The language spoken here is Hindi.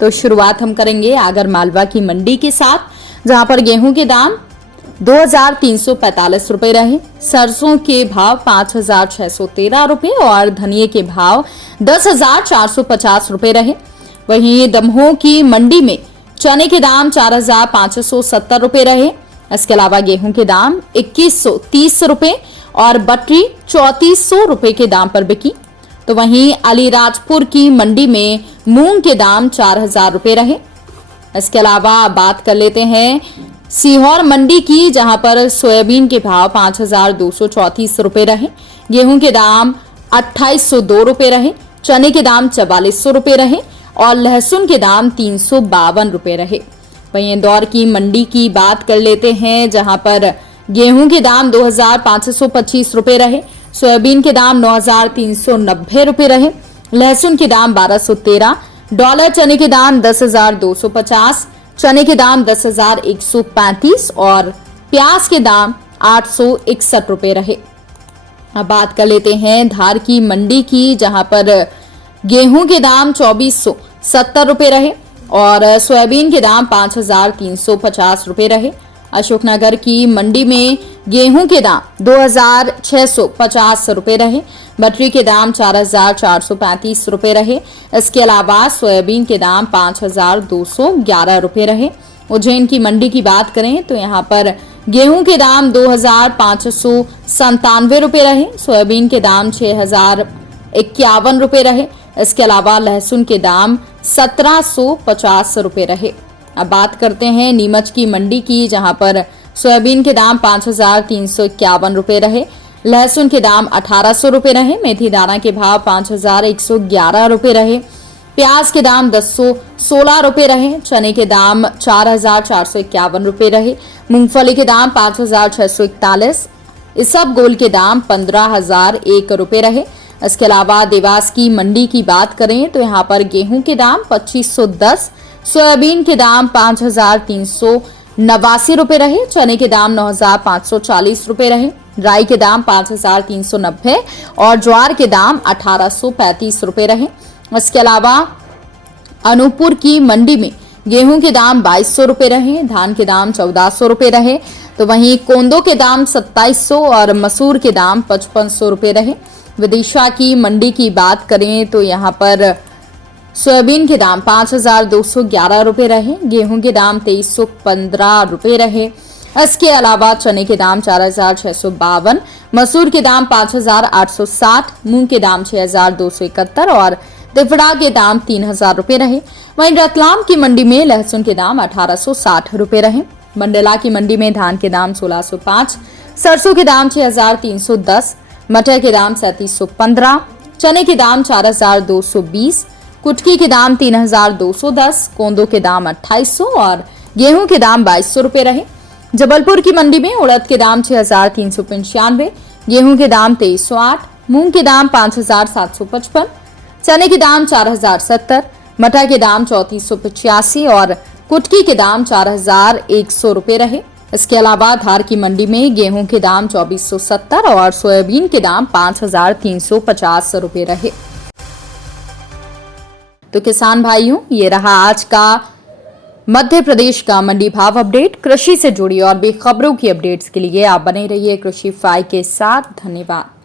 तो शुरुआत हम करेंगे आगर मालवा की मंडी के साथ, जहां पर गेहूं के दाम 2,345 रुपए रहे, सरसों के भाव 5,613 रुपए और धनिये के भाव 10,450 रुपए रहे। वहीं दमोह की मंडी में चने के दाम 4,570 रुपए रहे। इसके अलावा गेहूं के दाम 2,130 रुपए और बटरी 3,400 रुपए के दाम पर बिकी। तो वहीं अलीराजपुर की मंडी में मूंग के दाम 4,000 रुपए रहे। इसके अलावा बात कर लेते हैं सीहोर मंडी की, जहां पर सोयाबीन के भाव 5,234 रुपए रहे, गेहूं के दाम 2,802 रुपए रहे, चने के दाम 4,400 रुपए रहे और लहसुन के दाम 352 रुपए रहे। वहीं इंदौर की मंडी की बात कर लेते हैं, जहां पर गेहूं के दाम 2,525 रुपए रहे, सोयाबीन के दाम 9,390 रुपए रहे, लहसुन के दाम 1,213 डॉलर, चने के दाम 10,250, चने के दाम 10,135 और प्याज के दाम 861 रुपए रहे। अब बात कर लेते हैं धार की मंडी की, जहां पर गेहूं के दाम 2,470 रुपए रहे और सोयाबीन के दाम 5,350 रुपए रहे। अशोकनगर की मंडी में गेहूं के दाम 2,650 रुपए रहे, बटरी के दाम 4,435 रुपए रहे। इसके अलावा सोयाबीन के दाम 5,211 रुपए रहे। उज्जैन की मंडी की बात करें तो यहाँ पर गेहूं के दाम 2,597 रुपए रहे, सोयाबीन के दाम 6,051 रुपए रहे। इसके अलावा लहसुन के दाम 1,750 रुपए रहे। अब बात करते हैं नीमच की मंडी की, जहां पर सोयाबीन के दाम 5,351 रुपए रहे, लहसुन के दाम 1,800 रुपए रहे, मेथी दाना के भाव 5,111 रुपए रहे, प्याज के दाम 1,216 रुपए रहे, चने के दाम 4,451 रुपए रहे, मूंगफली के दाम 5,641, इसबगोल के दाम 15,001 रुपए रहे। इसके अलावा देवास की मंडी की बात करें तो यहाँ पर गेहूं के दाम 2,510, सोयाबीन के दाम 5,389 रुपए रहे, चने के दाम 9,540 रुपए रहे, राई के दाम 5,390 और ज्वार के दाम 1,835 रुपए रहे। इसके अलावा अनूपपुर की मंडी में गेहूं के दाम 2,200 रुपए रहे, धान के दाम 1,400 रुपए रहे। तो वहीं कोंदो के दाम 2,700 और मसूर के दाम 5,500 रुपए रहे। विदिशा की मंडी की बात करें तो यहाँ पर सोयाबीन के दाम 5,211 रुपए रहे, गेहूं के दाम 2,315 रुपए रहे। इसके अलावा चने के दाम 4,652, मसूर के दाम 5,860, मूंग के दाम 6,271 और तिफड़ा के दाम 3,000 रुपए रहे। वहीं रतलाम की मंडी में लहसुन के दाम 1,860 रुपए रहे। मंडला की मंडी में धान के दाम 1,605, सरसों के दाम 6,310, मटर के दाम 3,715, चने के दाम 4,220, कुटकी के दाम 3,210, कोंदो के दाम 2,800 और गेहूं के दाम 2,200 रुपए रहे। जबलपुर की मंडी में उड़द के दाम 6,395, गेहूं के दाम 2,308, मूंग के दाम 5,755, चने के दाम 4,070, मटर के दाम 3,485 और कुटकी के दाम 4,100 रुपए रहे। इसके अलावा धार की मंडी में गेहूं के दाम 2,470 और सोयाबीन के दाम 5,350 रुपए रहे। तो किसान भाइयों, ये रहा आज का मध्य प्रदेश का मंडी भाव अपडेट। कृषि से जुड़ी और भी खबरों की अपडेट्स के लिए आप बने रहिए कृषि फाई के साथ। धन्यवाद।